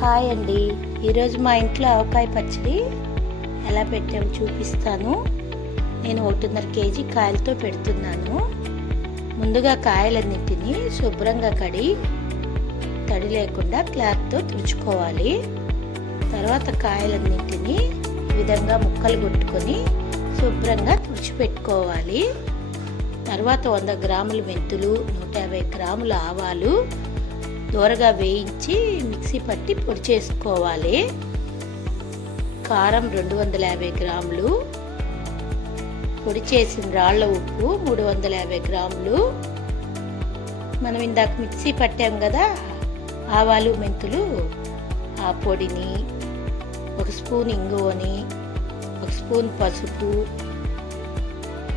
Hi అండి. ఈరోజు మా ఇంట్లో ఆవకాయ పచ్చడి ఎలా పెట్టామో చూపిస్తాను. నేను 1.5 కేజీ కాయలతో పెడుతున్నాను. ముందుగా కాయలన్నింటినీ శుభ్రంగా కడిగి తడి లేకుండా క్లాత్తో తుడుచుకోవాలి. తర్వాత కాయలన్నింటినీ ఈ విధంగా ముక్కలు కొట్టుకొని శుభ్రంగా తుడిచిపెట్టుకోవాలి. తర్వాత 100 గ్రాముల మెంతులు, 150 గ్రాముల ఆవాలు దోరగా వేయించి మిక్సీ పట్టి పొడి చేసుకోవాలి. కారం 250 గ్రాములు, పొడి చేసిన రాళ్ల ఉప్పు 350 గ్రాములు, మనం ఇందాక మిక్సీ పట్టాం కదా ఆవాలు మెంతులు, ఆ పొడిని, 1 స్పూన్ ఇంగువని, 1 స్పూన్ పసుపు,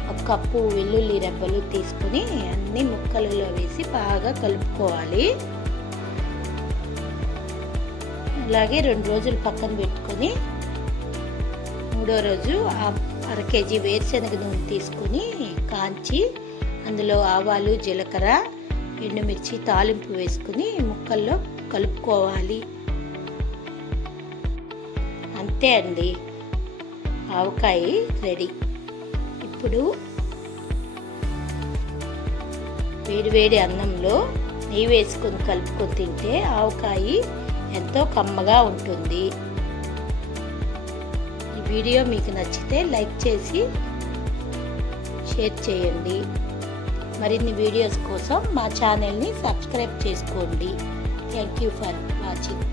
1 కప్పు వెల్లుల్లి రెబ్బలు తీసుకుని అన్ని ముక్కలలో వేసి బాగా కలుపుకోవాలి. అలాగే 2 రోజులు పక్కన పెట్టుకొని 3వ రోజు 1/2 కేజీ వేరుశనగ నూనె తీసుకొని కాంచి అందులో ఆవాలు, జీలకర్ర, ఎండుమిర్చి తాలింపు వేసుకుని ముక్కల్లో కలుపుకోవాలి. అంతే అండి, ఆవకాయ రెడీ. ఇప్పుడు వేడివేడి అన్నంలో నెయ్యి వేసుకొని కలుపుకొని తింటే ఆవకాయ ఎంతో కమ్మగా ఉంటుంది. ఈ వీడియో మీకు నచ్చితే లైక్ చేసి షేర్ చేయండి. మరిన్ని వీడియోస్ కోసం మా ఛానల్ని సబ్స్క్రైబ్ చేసుకోండి. Thank you for watching.